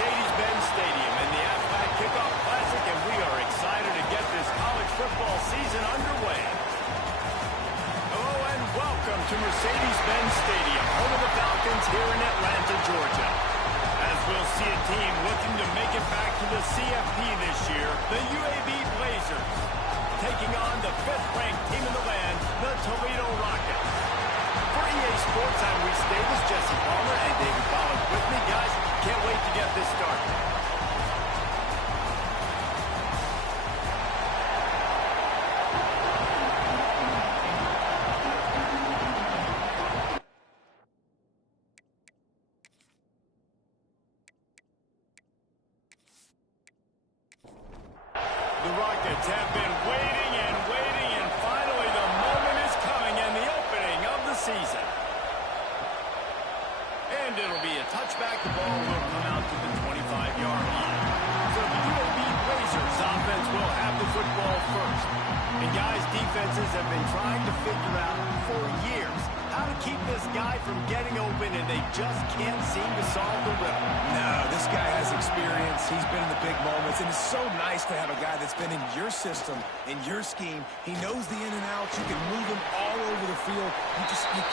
Mercedes-Benz Stadium in the Aflac Kickoff Classic, and we are excited to get this college football season underway. Hello and welcome to Mercedes-Benz Stadium, home of the Falcons here in Atlanta, Georgia. As we'll see a team looking to make it back to the CFP this year, the UAB Blazers, taking on the 5th-ranked team in the land, the Toledo Rockets. For EA Sports, I'm Reese Davis, Jesse Palmer, and David Collins with me. Guys, can't wait to get this started. The Rockets have been waiting and waiting, and finally the moment is coming and the opening of the season. And it'll be a touchback. The ball will come out to the 25-yard line. So the UAB Blazers offense will have the football first. And guys, defenses have been trying to figure out for years how to keep this guy from getting open, and they just can't seem to solve the riddle. No, this guy has experience. He's been in the big moments, and it's so nice to have a guy that's been in your system, in your scheme. He knows the in and outs. You can move him all over the field. You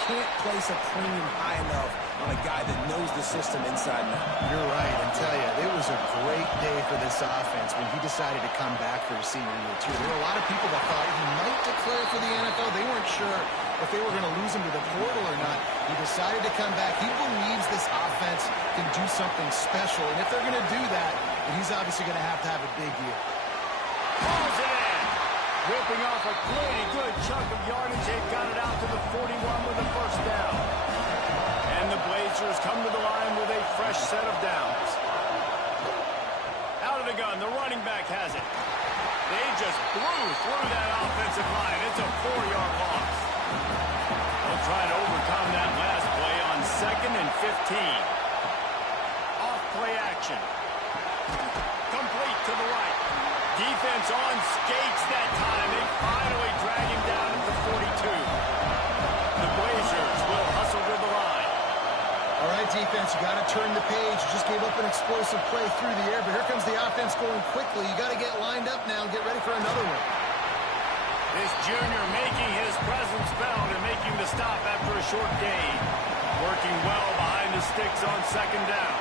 can't place a premium high enough on a guy that knows the system inside and out. You're right, and tell you, it was a great day for this offense when he decided to come back for his senior year, too. There were a lot of people that thought he might declare for the NFL. They weren't sure if they were going to lose him to the portal or not. He decided to come back. He believes this offense can do something special, and if they're going to do that, then he's obviously going to have a big year. Calls it in. Ripping off a pretty good chunk of yardage. They've got it out to the 41 with a first down. And the Blazers come to the line with a fresh set of downs. Out of the gun, the running back has it. They just blew through that offensive line. It's a 4-yard loss. They'll try to overcome that last play on 2nd and 15. Off play action. Complete to the right. Defense on skates that time. They finally drag him down at the 42. The Blazers will hustle to the line. All right, defense, you got to turn the page. You just gave up an explosive play through the air, but here comes the offense going quickly. You got to get lined up now and get ready for another one. This junior making his presence felt and making the stop after a short gain. Working well behind the sticks on 2nd down.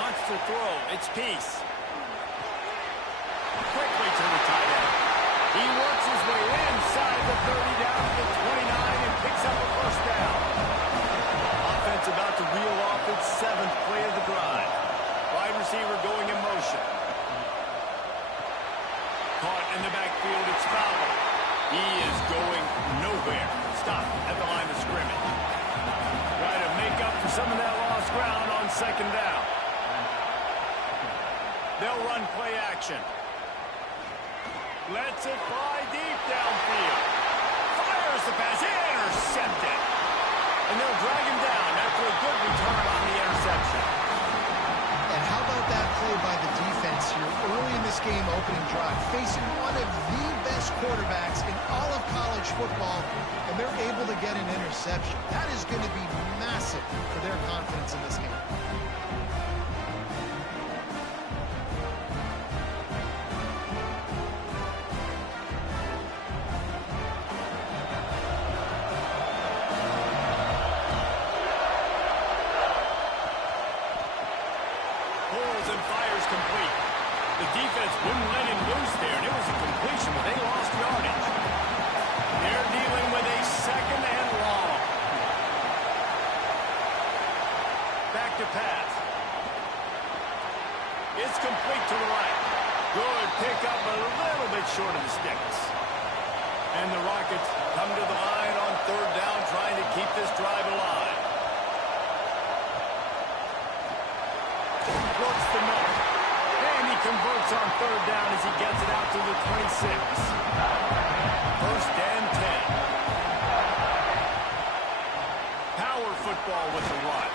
Wants to throw. It's Peace. Quickly to the tight end. He works his way inside the 30 down to the 29 and picks up a first down. Offense about to reel off its 7th play of the drive. Wide receiver going in motion. Caught in the backfield, it's Fowler. He is going nowhere. Stop at the line of scrimmage. Try to make up for some of that lost ground on 2nd down. They'll run play action. Lets it fly deep downfield. Fires the pass, intercepted. And they'll drag him down after a good return on the interception. And how about that play by the defense here early in this game opening drive, facing one of the best quarterbacks in all of college football, and they're able to get an interception. That is going to be massive for their confidence in this game. And fires complete. The defense wouldn't let him loose there, and it was a completion, but they lost yardage. They're dealing with a 2nd and long. Back to pass. It's complete to the right. Good pickup, a little bit short of the sticks. And the Rockets come to the line on 3rd down, trying to keep this drive alive. Works the middle. And he converts on 3rd down as he gets it out to the 26. 1st and 10. Power football with the run.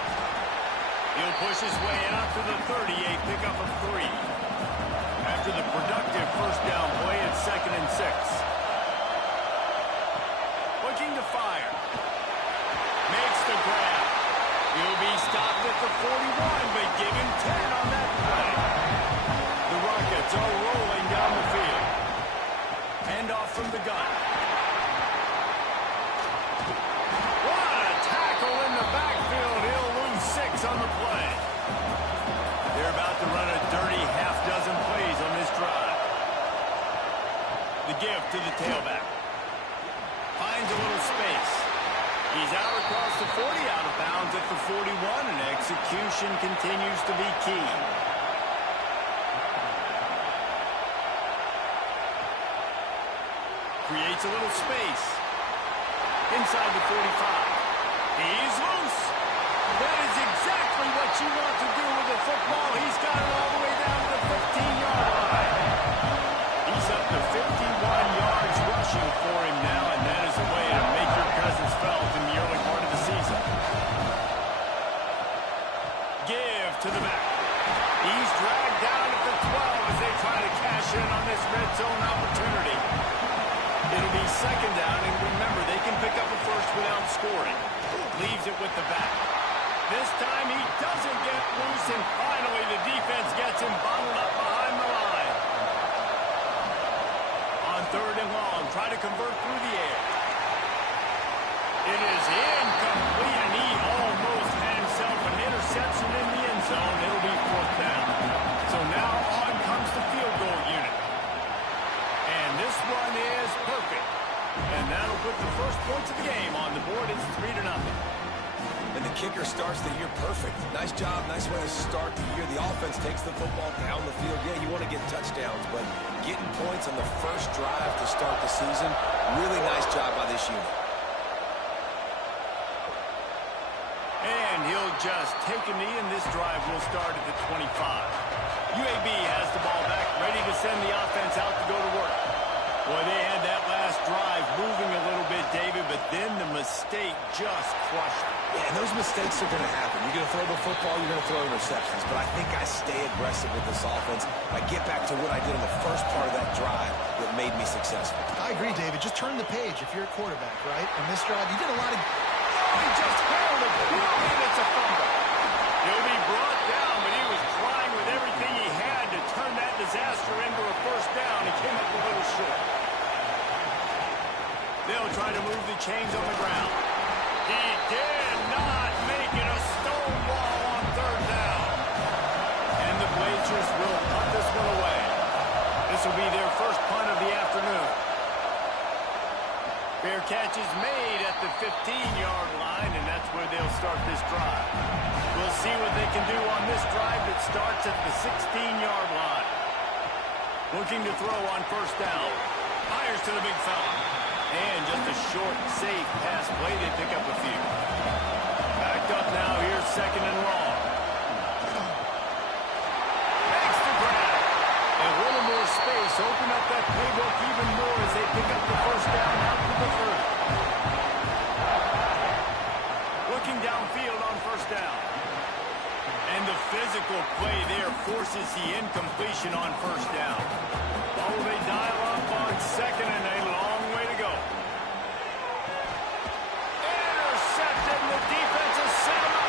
He'll push his way out to the 38, pickup of 3. After the productive first down play, it's 2nd and 6. Looking to fire. Makes the grab. He'll be stopped at at the 41, but give him 10 on that play. The Rockets are rolling down the field. Handoff from the gun. What a tackle in the backfield. He'll lose 6 on the play. They're about to run a dirty half-dozen plays on this drive. The give to the tailback. Finds a little space. He's out across the 40, out of bounds at the 41, and execution continues to be key. Creates a little space. Inside the 45. He's loose. That is exactly what you want to do with the football. He's got it all the way down to the 15-yard line. He's up to 51 yards rushing for him now, and that is a way to make your presence felt in the early part of the season. Give to the back. He's dragged down at the 12 as they try to cash in on this red zone opportunity. It'll be second down, and remember, they can pick up a first without scoring. Leaves it with the back. This time he doesn't get loose, and finally the defense gets him bottled up behind the line. On third and long, try to convert through the air. It is incomplete, and he almost had himself an interception in the end zone. It'll be fourth down. So now on comes the field goal unit. And this one is perfect. And that'll put the first points of the game on the board. It's 3-0. And the kicker starts the year perfect. Nice job, nice way to start the year. The offense takes the football down the field. Yeah, you want to get touchdowns, but getting points on the first drive to start the season, really nice job by this unit. And he'll just take a knee, and this drive will start at the 25. UAB has the ball back, ready to send the offense out to go to work. Boy, they had that last drive moving a little bit, David, but then the mistake just crushed them. Yeah, and those mistakes are going to happen. You're going to throw the football, you're going to throw interceptions. But I think I stay aggressive with this offense. I get back to what I did in the first part of that drive that made me successful. I agree, David. Just turn the page if you're a quarterback, right? On this drive, you did a lot of... Oh, he just held it. And it's a fumble. He'll be brought down, but he was trying with everything he had to turn that disaster into a first down. He came up a little short. They'll try to move the chains on the ground. He did not make it a stone wall on third down. And the Blazers will punt this one away. This will be their first punt of the afternoon. Fair catch is made at the 15-yard line, and that's where they'll start this drive. We'll see what they can do on this drive that starts at the 16-yard line. Looking to throw on first down. Fires to the big fella. And just a short, safe pass play. They pick up a few. Backed up now. Here's second and long. Makes the grab. And a little more space. Open up that playbook even more as they pick up the first down out to the 30. Looking downfield on first down. And the physical play there forces the incompletion on first down. Oh, they dial up on second, and a long way to go. Intercepted, and the defense is set him up.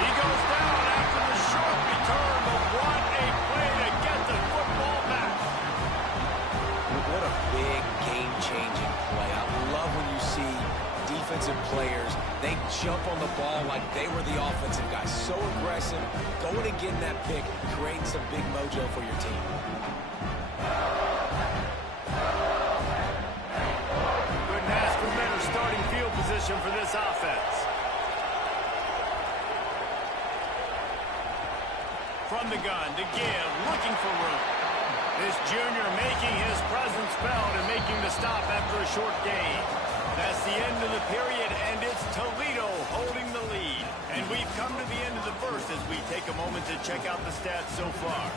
He goes down after the short return, but what a play to get the football back. What a big game-changing play. I love when you see defensive players, they jump on the ball like they were the offensive guys. So aggressive, going and getting that pick, creating some big mojo for your team. Couldn't ask for better starting field position for this offense. From the gun to give, looking for room. This junior making his presence felt and making the stop after a short gain. That's the end of the period, and it's Toledo holding the lead. And we've come to the end of the first as we take a moment to check out the stats so far.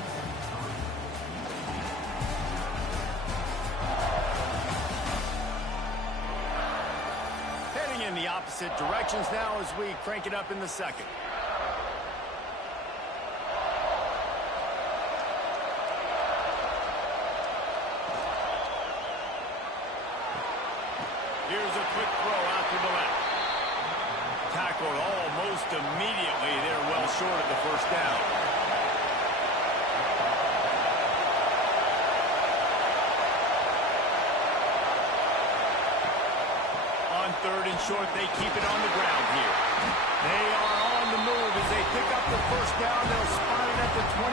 Heading in the opposite directions now as we crank it up in the second. Here's a quick throw out to the left. Tackled almost immediately. third and short. They keep it on the ground here. They are on the move as they pick up the first down. They'll spot it at the 28.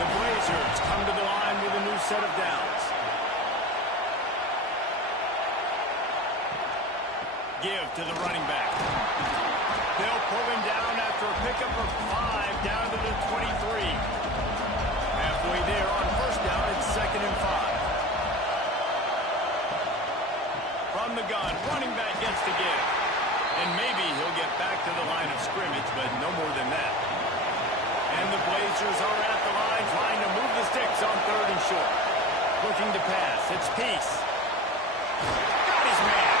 The Blazers come to the line with a new set of downs. Give to the running back. They'll pull him down after a pickup of 5 down to the 23. Halfway there on first down, it's 2nd and 5. From the gun, running back gets the give. And maybe he'll get back to the line of scrimmage, but no more than that. And the Blazers are at the line trying to move the sticks on 3rd and short. Looking to pass. It's Peace. Got his man.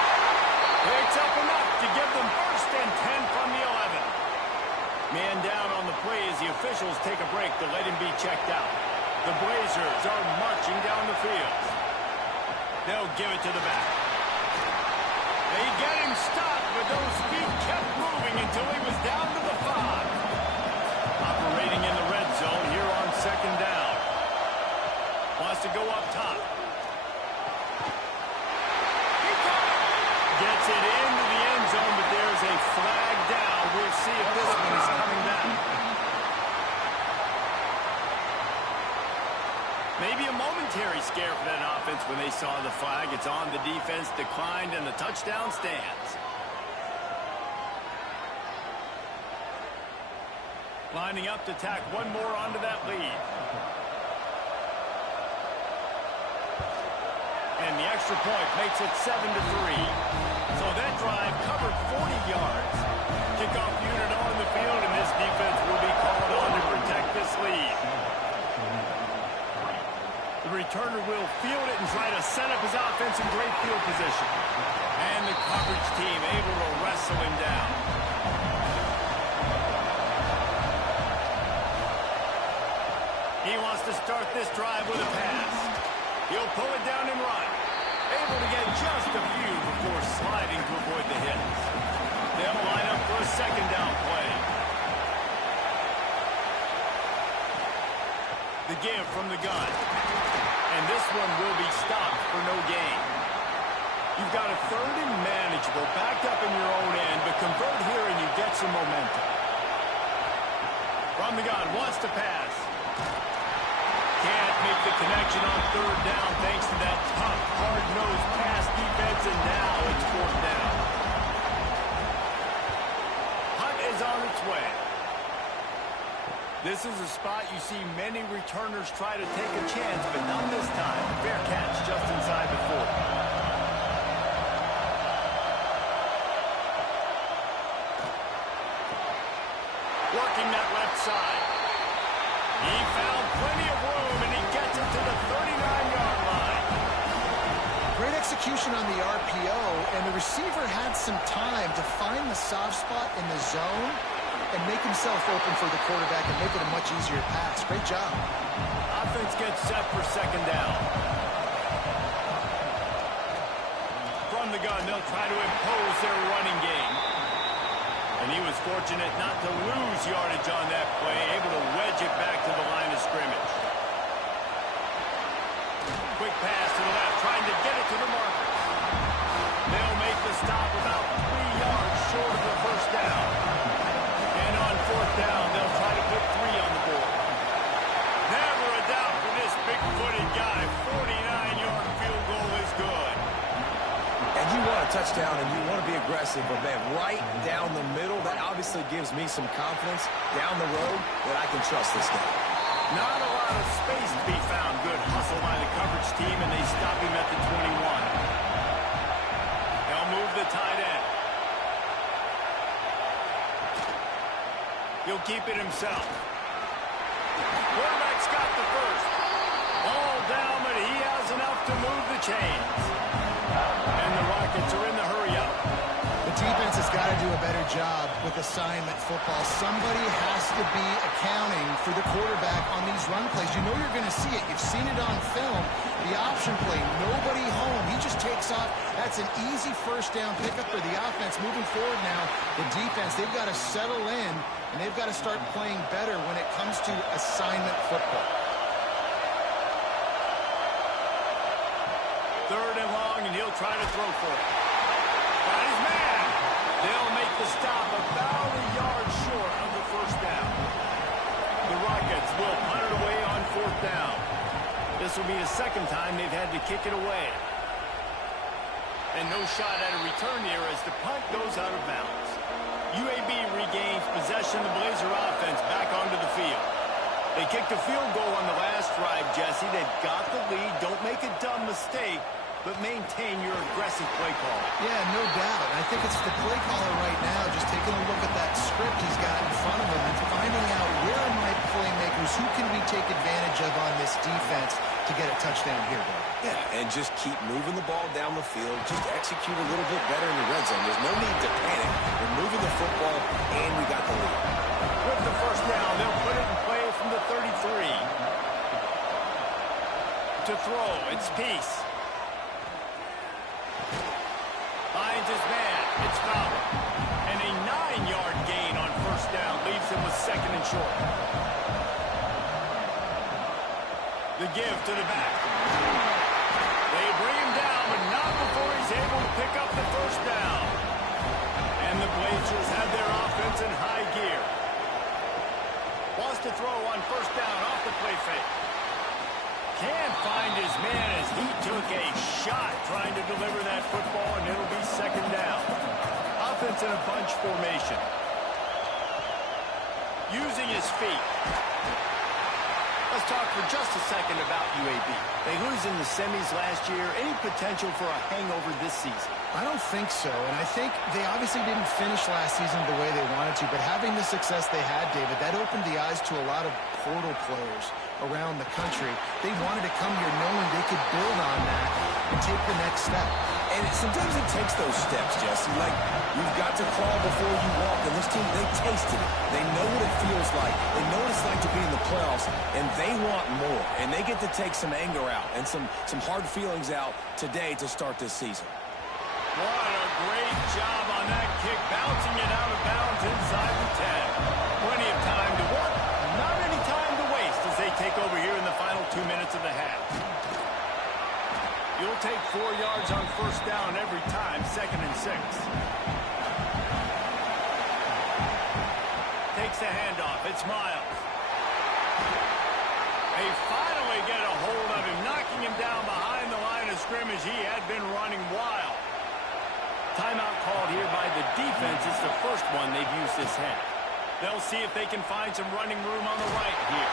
Picks up enough to give them 1st and 10 from the 11. Man down on the play as the officials take a break to let him be checked out. The Blazers are marching down the field. They'll give it to the back. They get him stopped, but those feet kept moving until he was down to the 5. Operating in the red zone here on 2nd down. Wants to go up top. Gets it into the end zone, but there's a flag down. We'll see if this one is coming back. Maybe a momentary scare for that offense when they saw the flag. It's on, the defense declined, and the touchdown stands. Lining up to tack one more onto that lead. And the extra point makes it 7-3. So that drive covered 40 yards. Kickoff unit on the field, and this defense will be called on to protect this lead. The returner will field it and try to set up his offense in great field position. And the coverage team able to wrestle him down. He wants to start this drive with a pass. He'll pull it down and run. Able to get just a few before sliding to avoid the hits. They'll line up for a 2nd down play. The give from the gun. And this one will be stopped for no gain. You've got a 3rd and manageable, backed up in your own end, but convert here and you get some momentum. From the gun, wants to pass. Can't make the connection on 3rd down thanks to that tough, hard-nosed pass defense, and now it's 4th down. Hunt is on its way. This is a spot you see many returners try to take a chance, but not this time. Fair catch just inside the 40. Working that left side. He found plenty of room, and he gets it to the 39-yard line. Great execution on the RPO, and the receiver had some time to find the soft spot in the zone and make himself open for the quarterback and make it a much easier pass. Great job. Offense gets set for 2nd down. From the gun, they'll try to impose their running game. And he was fortunate not to lose yardage on that play, able to wedge it back to the line of scrimmage. Quick pass to the left, trying to get it to the markers. They'll make the stop about 3 yards short of the 1st down. And on 4th down, they'll try to put 3 on the board. Never a doubt for this big-footed guy. 49-yard field goal is good. And you want a touchdown and you want to be aggressive, but man, right down the middle, that obviously gives me some confidence down the road that I can trust this guy. Not a lot of space to be found. Good hustle by the coverage team, and they stop him at the 21. They'll move the tight end. He'll keep it himself. Quarterback's got the first. All down, but he has enough to move the chains. And the Rockets are in the hurry-up. The defense has got to do a better job with assignment football. Somebody has to be accounting for the quarterback on these run plays. You know you're going to see it. You've seen it on film. The option play, nobody home. He just takes off. That's an easy 1st down pickup for the offense. Moving forward now, the defense, they've got to settle in, and they've got to start playing better when it comes to assignment football. 3rd and long, and he'll try to throw for it. Got his man. They'll make the stop about a yard short of the first down. The Rockets will punt it away on fourth down. This will be the second time they've had to kick it away. And no shot at a return here as the punt goes out of bounds. UAB regains possession of the Blazer offense back onto the field. They kicked a field goal on the last drive, Jesse. They've got the lead. Don't make a dumb mistake, but maintain your aggressive play call. Yeah, no doubt. I think it's the play caller right now just taking a look at that script he's got in front of him and finding out where are my playmakers, who can we take advantage of on this defense to get a touchdown here, Dave. Yeah, and just keep moving the ball down the field. Just execute a little bit better in the red zone. There's no need to panic. We're moving the football, and we got the lead. With the first down, they'll put it in play from the 33. To throw, it's Peace. Finds his man, it's Fowler. And a 9-yard gain on first down leaves him with second and short. The give to the back. They bring him down, but not before he's able to pick up the first down. And the Blazers have their offense in high gear. Wants to throw on first down off the play fake. Can't find his man as he took a shot trying to deliver that football, and it'll be second down. Offense in a bunch formation. Using his feet. Let's talk for just a second about UAB. They lose in the semis last year. Any potential for a hangover this season? I don't think so, and I think they obviously didn't finish last season the way they wanted to, but having the success they had, David, that opened the eyes to a lot of portal players around the country. They wanted to come here knowing they could build on that and take the next step. And sometimes it takes those steps, Jesse. Like, you've got to crawl before you walk. And this team, they tasted it. They know what it feels like. They know what it's like to be in the playoffs. And they want more. And they get to take some anger out and some hard feelings out today to start this season. What a great job on that kick. Bouncing it out of bounds inside the 10. Plenty of time to work. Not any time to waste as they take over here in the final 2 minutes of the half. You'll take 4 yards on first down every time, 2nd and 6. Takes the handoff. It's Miles. They finally get a hold of him, knocking him down behind the line of scrimmage. He had been running wild. Timeout called here by the defense. It's the first one they've used this half. They'll see if they can find some running room on the right here.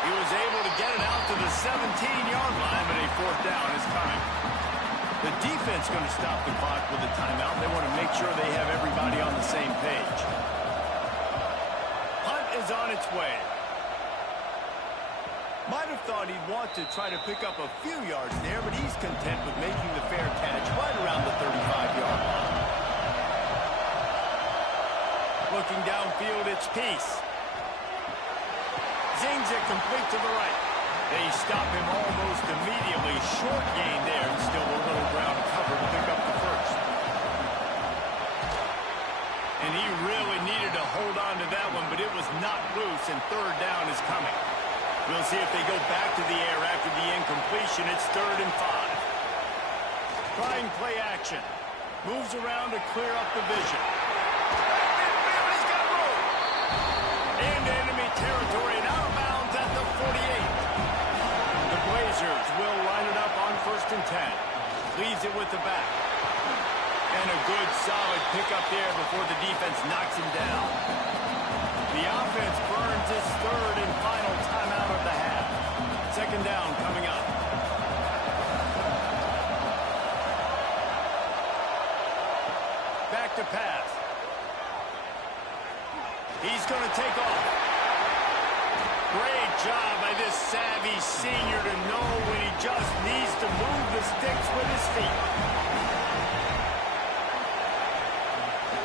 He was able to get it out to the 17-yard line, but a fourth down is coming. The defense going to stop the clock with a timeout. They want to make sure they have everybody on the same page. Punt is on its way. Might have thought he'd want to try to pick up a few yards there, but he's content with making the fair catch right around the 35-yard line. Looking downfield, it's Peace. Zings it complete to the right. They stop him almost immediately. Short gain there, and still a little ground cover to pick up the first. And he really needed to hold on to that one, but it was not loose, and third down is coming. We'll see if they go back to the air after the incompletion. It's 3rd and 5. Trying play action. Moves around to clear up the vision. He's got room. Into enemy territory and out of bounds at the 48. The Blazers will line it up on 1st and 10. Leaves it with the back. And a good solid pickup there before the defense knocks him down. The offense burns its 3rd and final timeout of the half. 2nd down coming up. Back to pass. He's going to take off. Great job by this savvy senior to know when he just needs to move the sticks with his feet.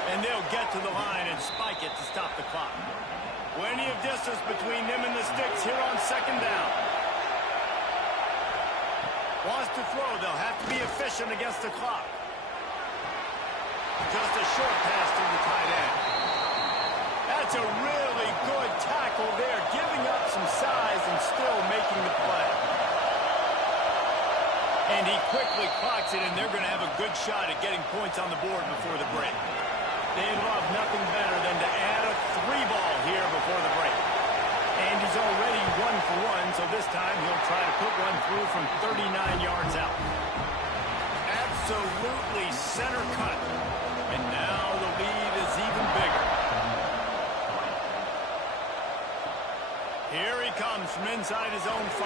And they'll get to the line and spike it to stop the clock. Plenty of distance between them and the sticks here on 2nd down. Wants to throw. They'll have to be efficient against the clock. Just a short pass to the tight end. That's a really good tackle there, giving up some size and still making the play. And he quickly clocks it, and they're going to have a good shot at getting points on the board before the break. They'd love nothing better than to add a 3-ball here before the break. And he's already 1 for 1, so this time he'll try to put one through from 39 yards out. Absolutely center cut. And now the lead is even bigger. Here he comes from inside his own 5.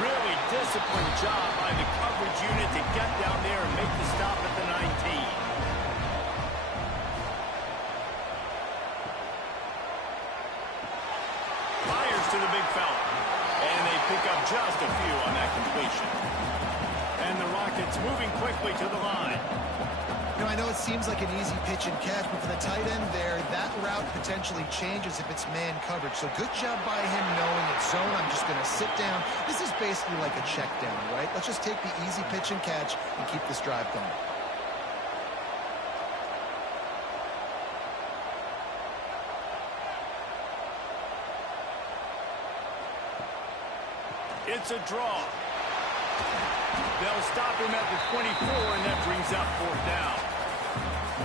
Really disciplined job by the coverage unit to get down there and make the stop at the 19. Fires to the big fella. And they pick up just a few on that completion. And the Rockets moving quickly to the line. You know, I know it seems like an easy pitch and catch, but for the tight end there, that route potentially changes if it's man coverage. So good job by him knowing it's zone. I'm just going to sit down. This is basically like a check down, right? Let's just take the easy pitch and catch and keep this drive going. It's a draw. They'll stop him at the 24, and that brings up 4th down.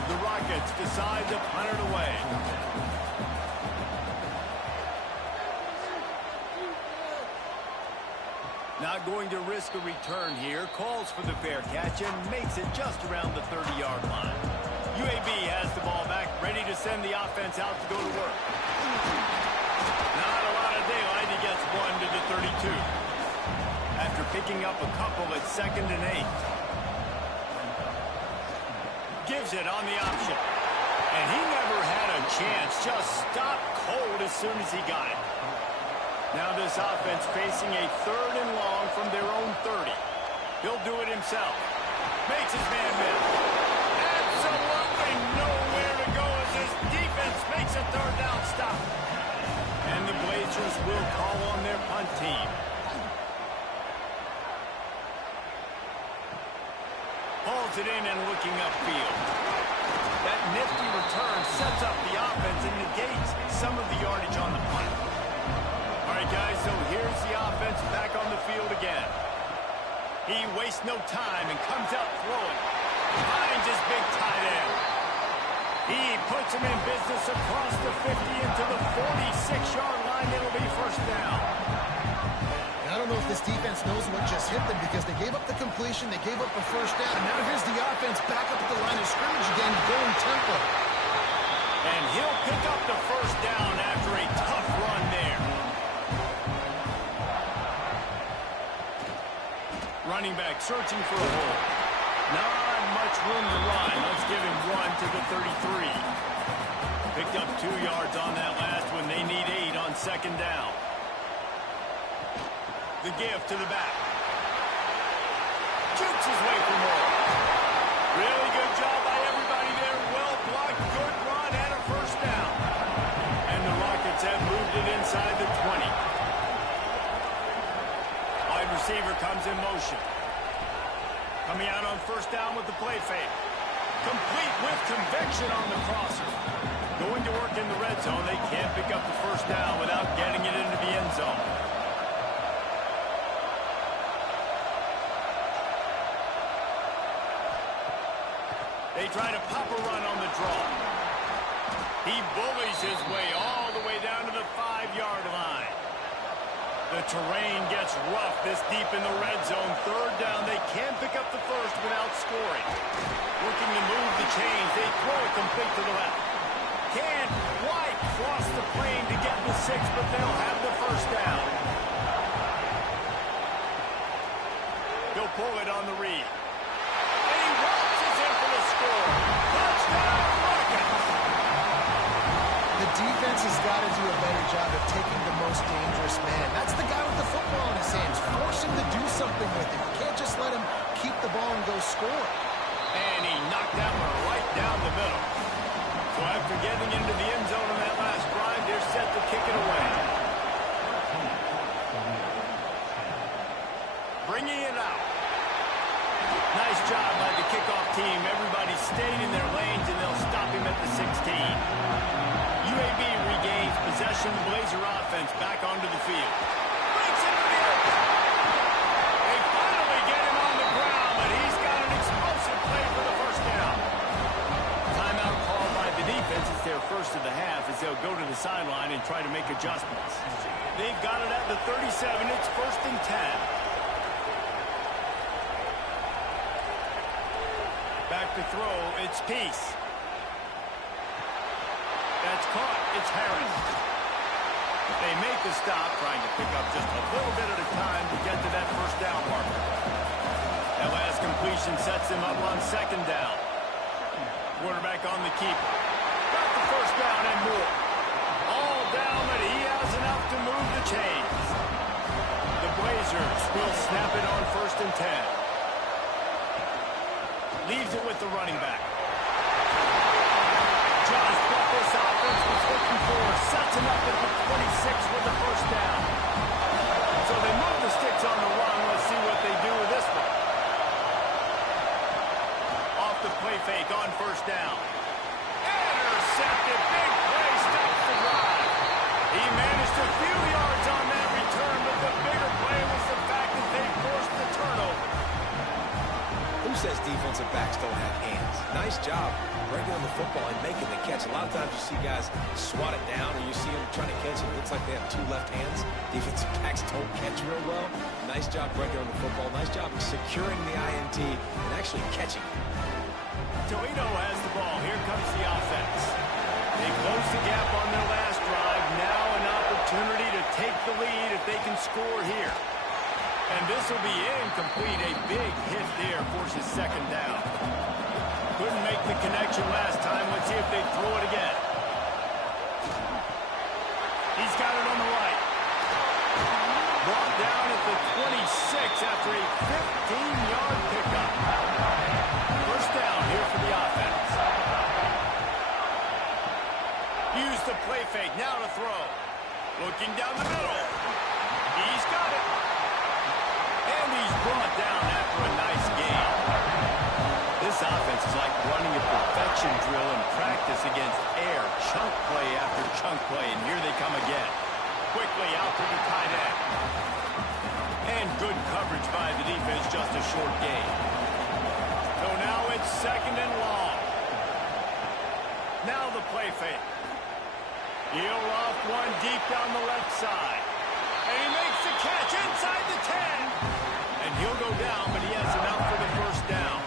The Rockets decide to punt it away. Not going to risk a return here. Calls for the fair catch and makes it just around the 30-yard line. UAB has the ball back, ready to send the offense out to go to work. Not a lot of daylight. He gets 1 to the 32. After picking up a couple at 2nd and 8. Gives it on the option. And he never had a chance. Just stopped cold as soon as he got it. Now this offense facing a 3rd and long from their own 30. He'll do it himself. Makes his man miss. Absolutely nowhere to go as this defense makes a 3rd down stop. And the Blazers will call on their punt team. Pulls it in and looking upfield. That nifty return sets up the offense and negates some of the yardage on the punt. All right, guys, so here's the offense back on the field again. He wastes no time and comes out throwing. Finds his big tight end. He puts him in business across the 50 into the 46-yard line. It'll be 1st down. I don't know if this defense knows what just hit them because they gave up the completion, they gave up a 1st down, and now here's the offense back up at the line of scrimmage again, going tempo. And he'll pick up the 1st down after a tough run there. Running back searching for a hole. Not much room to run. Let's give him 1 to the 33. Picked up 2 yards on that last one. They need 8 on 2nd down. The give to the back. Jukes his way for more. Really good job by everybody there. Well blocked, good run, and a 1st down. And the Rockets have moved it inside the 20. Wide receiver comes in motion. Coming out on 1st down with the play fake. Complete with conviction on the crosser. Going to work in the red zone. They can't pick up the 1st down without getting it into the end zone. They try to pop a run on the draw. He bullies his way all the way down to the 5-yard line. The terrain gets rough this deep in the red zone. 3rd down. They can't pick up the 1st without scoring. Looking to move the chains. They throw it complete to the left. Can't quite cross the plane to get the 6, but they'll have the 1st down. He'll pull it on the read. And he launches in for the score. Touchdown, Rockets! The defense has got to do a better job of taking the most dangerous man. That's the guy with the football in his hands. Force him to do something with it. You can't just let him keep the ball and go score. And he knocked that one right down the middle. So after getting into the end zone on that last drive, they're set to kick it away. Bringing it out. Nice job by the kickoff team. Everybody stayed in their lanes, and they'll stop him at the 16. UAB regains possession. The Blazer offense back onto the field. Breaks into the open. They finally get him there first of the half as they'll go to the sideline and try to make adjustments. They've got it at the 37. It's 1st and 10. Back to throw. It's Peace. That's caught. It's Harris. They make the stop, trying to pick up just a little bit at a time to get to that first down marker. That last completion sets them up on 2nd down. Quarterback on the keeper. Got the first down and more. All down, but he has enough to move the chains. The Blazers will snap it on 1st and 10. Leaves it with the running back. Just what this offense was looking for. Sets him up at the 26 with the first down. So they move the sticks on the run. Let's see what they do with this one. Off the play fake on 1st down. Intercepted. Big play. Stops the drive. He managed a few yards on that return, but the bigger play was the fact that they forced the turnover. Who says defensive backs don't have hands? Nice job breaking on the football and making the catch. A lot of times you see guys swat it down or you see them trying to catch it. It looks like they have 2 left hands. Defensive backs don't catch real well. Nice job breaking on the football. Nice job securing the INT and actually catching it. Toledo has the ball. Here comes the offense. They close the gap on their last drive. Now an opportunity to take the lead if they can score here. And this will be incomplete. A big hit there forces 2nd down. Couldn't make the connection last time. Let's see if they throw it again. He's got it on the right. Brought down at the 26 after a 15-yard pickup. First down here for the offense. Use the play fake. Now to throw. Looking down the middle. He's got it. And he's brought down after a nice gain. This offense is like running a perfection drill in practice against air. Chunk play after chunk play, and here they come again. Quickly out to the tight end. And good coverage by the defense, just a short gain. So now it's 2nd and long. Now the play fake. He'll off one deep down the left side. And he makes the catch inside the 10. And he'll go down, but he has enough for the first down.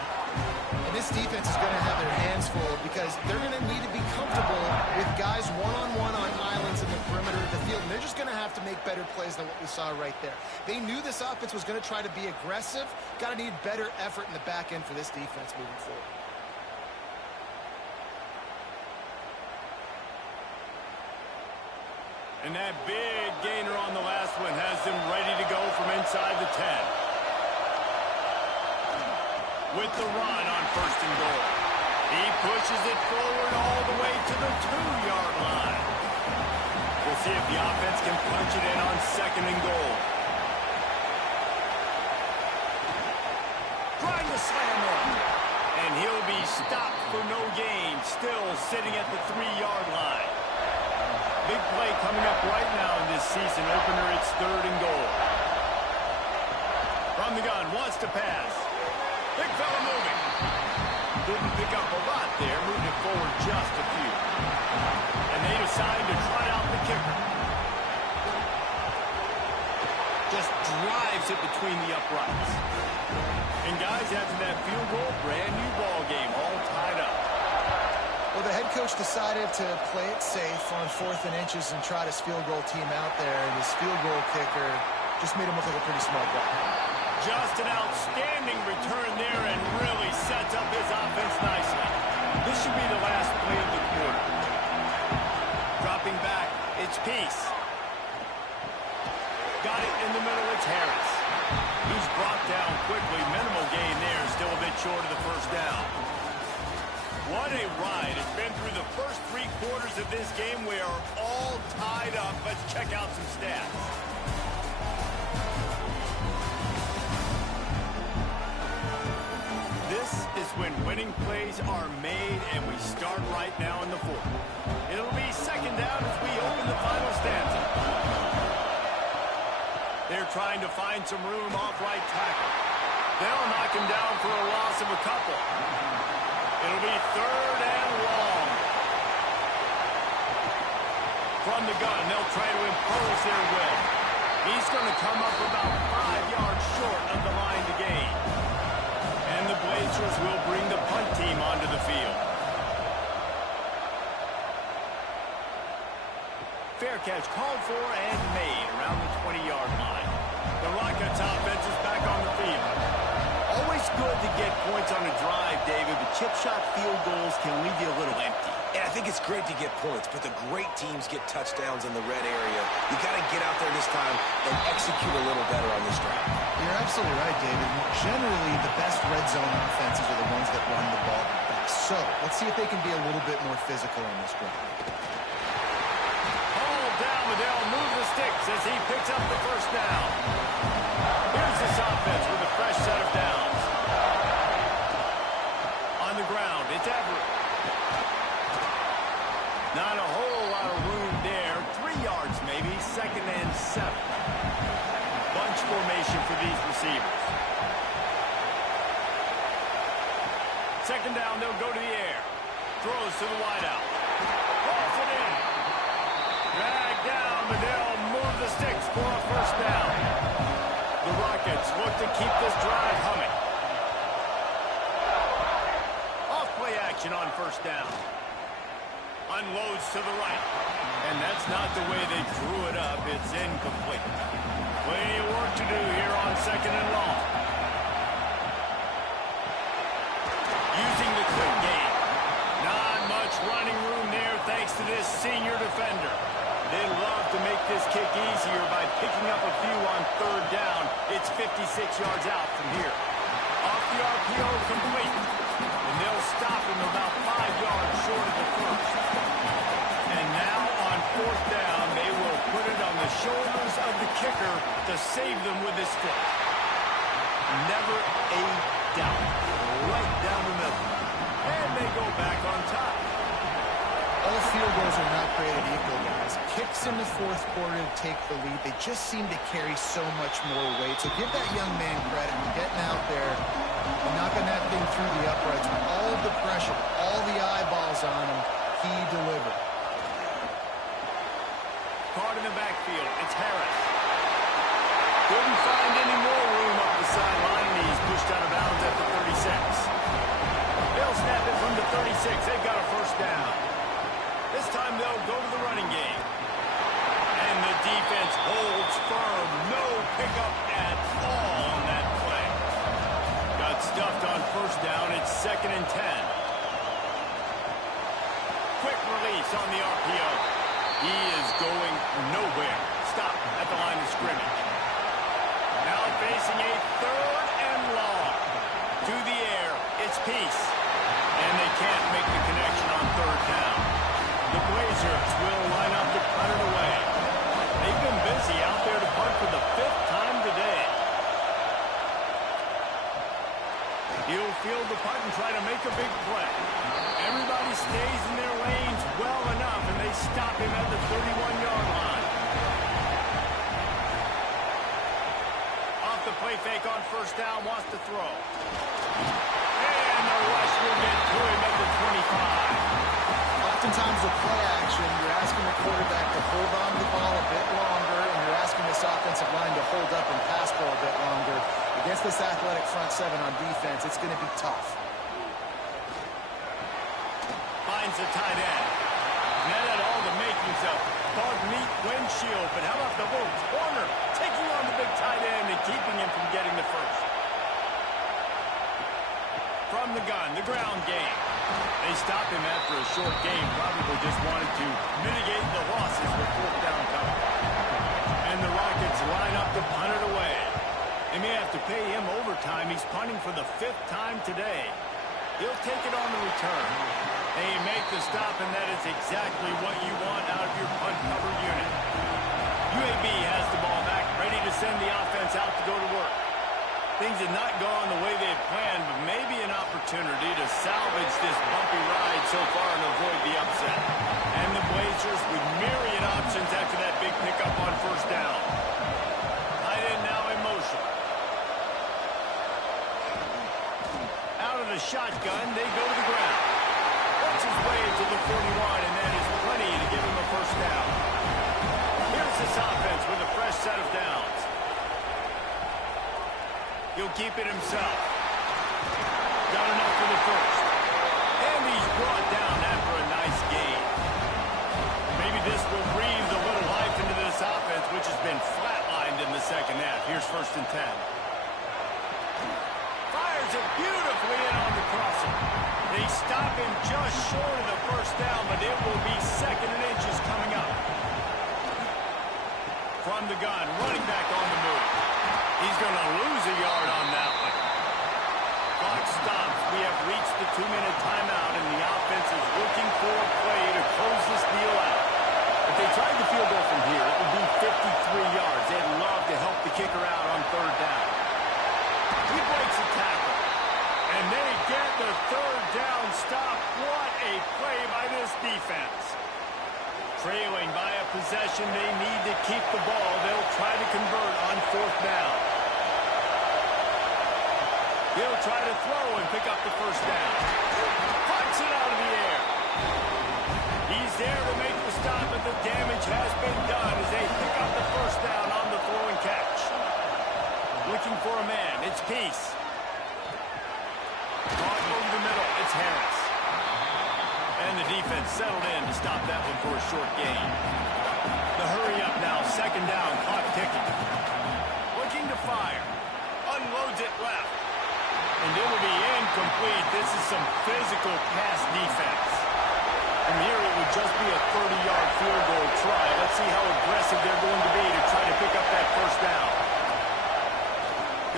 And this defense is going to have their hands full because they're going to need to be comfortable with guys one-on-one on islands in the perimeter of the field. And they're just going to have to make better plays than what we saw right there. They knew this offense was going to try to be aggressive. Got to need better effort in the back end for this defense moving forward. And that big gainer on the last one has them ready to go from inside the 10. With the run on 1st and goal. He pushes it forward all the way to the 2-yard line. We'll see if the offense can punch it in on 2nd and goal. Trying to slam one. And he'll be stopped for no gain. Still sitting at the 3-yard line. Big play coming up right now in this season opener. It's 3rd and goal. From the gun, wants to pass. Big fella moving. Didn't pick up a lot there. Moved it forward just a few. And they decide to try out the kicker. Just drives it between the uprights. And guys, after that field goal, brand new ball game, all tied up. Well, the head coach decided to play it safe on 4th and inches and try his field goal team out there. And his field goal kicker just made him look like a pretty smart guy. Just an outstanding return there and really sets up his offense nicely. This should be the last play of the quarter. Dropping back, it's Peace. Got it in the middle, it's Harris. He's brought down quickly. Minimal gain there, still a bit short of the first down. What a ride. It's been through the first 3 quarters of this game. We are all tied up. Let's check out some stats. This is when winning plays are made, and we start right now in the 4th. It'll be 2nd down as we open the final stanza. They're trying to find some room off right tackle. They'll knock him down for a loss of a couple. It'll be 3rd and long. From the gun, they'll try to impose their will. He's going to come up about 5 yards short of the line to gain. And the Blazers will bring the punt team onto the field. Fair catch called for and made around the 20-yard line. The Rockets offense is back on the field. Always good to get points on a drive, David, but chip shot field goals can leave you a little empty. And I think it's great to get points, but the great teams get touchdowns in the red area. You got to get out there this time and execute a little better on this drive. You're absolutely right, David. Generally, the best red zone offenses are the ones that run the ball the best. So let's see if they can be a little bit more physical on this drive. Ball down, They'll move the sticks as he picks up the first down. Here's this offense with a fresh set of downs. On the ground, it's Everett. Not a whole lot of room there. 3 yards maybe, 2nd and 7. Bunch formation for these receivers. 2nd down, they'll go to the air. Throws to the wideout. Rolls it in. Drag down, but they'll move the sticks for a first down. The Rockets look to keep this drive humming. Off play action on first down. Unloads to the right. And that's not the way they drew it up. It's incomplete. Plenty of work to do here on 2nd and long. Using the quick game. Not much running room there thanks to this senior defender. They love to make this kick easier by picking up a few on 3rd down. It's 56 yards out from here. Off the RPO, complete. And they'll stop him about 5 yards short of the first. And now on 4th down, they will put it on the shoulders of the kicker to save them with his foot. Never a doubt. Right down the middle. And they go back on top. All field goals are not created equal, guys. Kicks in the 4th quarter to take the lead. They just seem to carry so much more weight. So give that young man credit for getting out there and knocking that thing through the uprights with all of the pressure, all the eyeballs on him. He delivered. Caught in the backfield. It's Harris. Couldn't find any more room up the sideline. He's pushed out of bounds at the 36. They'll snap it from the 36. They've got a first down. This time they'll go to the running game. And the defense holds firm. No pickup at all on that play. Got stuffed on first down. It's 2nd and 10. Quick release on the RPO. He is going nowhere. Stop at the line of scrimmage. Now facing a 3rd and long. To the air. It's Peace. And they can't make the connection on 3rd down. The Blazers will line up to punt it away. They've been busy out there to punt for the 5th time today. He'll field the punt and try to make a big play. Everybody stays in their lanes well enough, and they stop him at the 31-yard line. Off the play fake on first down, wants to throw. And the rush will get to him at the 25. Oftentimes with play action, you're asking the quarterback to hold on to the ball a bit longer, and you're asking this offensive line to hold up and pass for a bit longer. Against this athletic front 7 on defense, it's going to be tough. Finds the tight end. And that had all the makings of bug meat windshield, but how about the little corner taking on the big tight end and keeping him from getting the first? From the gun, the ground game. They stopped him after a short game, probably just wanted to mitigate the losses with 4th down coming. And the Rockets line up to punt it away. They may have to pay him overtime. He's punting for the 5th time today. He'll take it on the return. They make the stop, and that is exactly what you want out of your punt cover unit. UAB has the ball back, ready to send the offense out to go to work. Things have not gone the way they had planned, but maybe an opportunity to salvage this bumpy ride so far and avoid the upset. And the Blazers with myriad options after that big pickup on first down. Tight end now in motion. Out of the shotgun, they go to the ground. Works his way to the 41, and that is plenty to give him a first down. He'll keep it himself. Got enough for the first. And he's brought down after a nice gain. Maybe this will breathe a little life into this offense, which has been flatlined in the second half. Here's 1st and 10. Fires it beautifully in on the crosser. They stop him just short of the first down, but it will be 2nd and inches coming up. From the gun, running back on the move. He's going to lose a yard on that one. Clock stops. We have reached the 2-minute timeout, and the offense is looking for a play to close this deal out. If they tried the field goal from here, it would be 53 yards. They'd love to help the kicker out on 3rd down. He breaks a tackle. And they get the 3rd down stop. What a play by this defense. Trailing by a possession, they need to keep the ball. They'll try to convert on 4th down. He'll try to throw and pick up the 1st down. Punts it out of the air. He's there to make the stop, but the damage has been done as they pick up the 1st down on the throw and catch. Looking for a man. It's Peace. Caught over the middle. It's Harris. And the defense settled in to stop that one for a short gain. The hurry up now. 2nd down. Clock ticking. Looking to fire. Unloads it left. And it will be incomplete. This is some physical pass defense. From here, it would just be a 30-yard field goal try. Let's see how aggressive they're going to be to try to pick up that 1st down.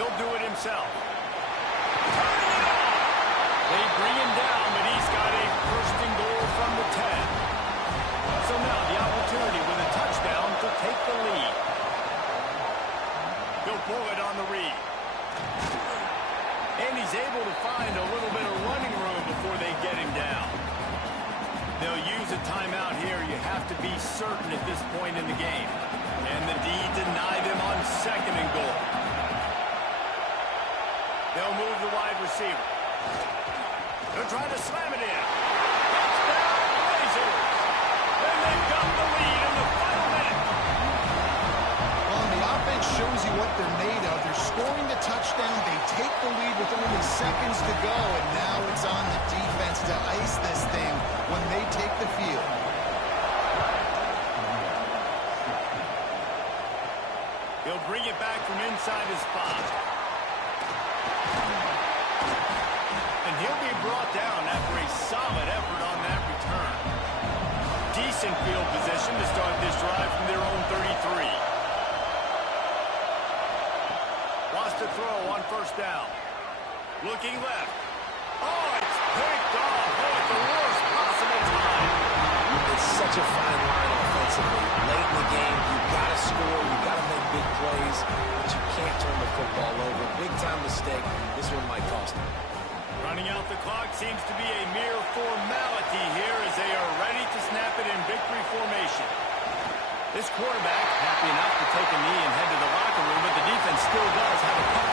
He'll do it himself. Turning it on. They bring him down, but he's got a 1st and goal from the 10. So now the opportunity with a touchdown to take the lead. He'll pull it on the read. And he's able to find a little bit of running room before they get him down. They'll use a timeout here. You have to be certain at this point in the game. And the D deny them on 2nd and goal. They'll move the wide receiver. They'll try to slam it in. Touchdown, Blazers. And they've got the lead in the final minute. Well, the offense shows you what they're made of. They're scoring the touchdown. They take the lead with only seconds to go, and now it's on the defense to ice this thing when they take the field. He'll bring it back from inside his spot. And he'll be brought down after a solid effort on that return. Decent field position to start this drive from their own 33. Wants to throw on 1st down. Looking left. Oh, it's picked off. Oh, at the worst possible time. It's such a fine line offensively. Late in the game, you've got to score, you've got to make big plays, but you can't turn the football over. Big-time mistake. This one might cost them. Running out the clock seems to be a mere formality here as they are ready to snap it in victory formation. This quarterback happy enough to take a knee and head to the locker room, but the defense still does have a couple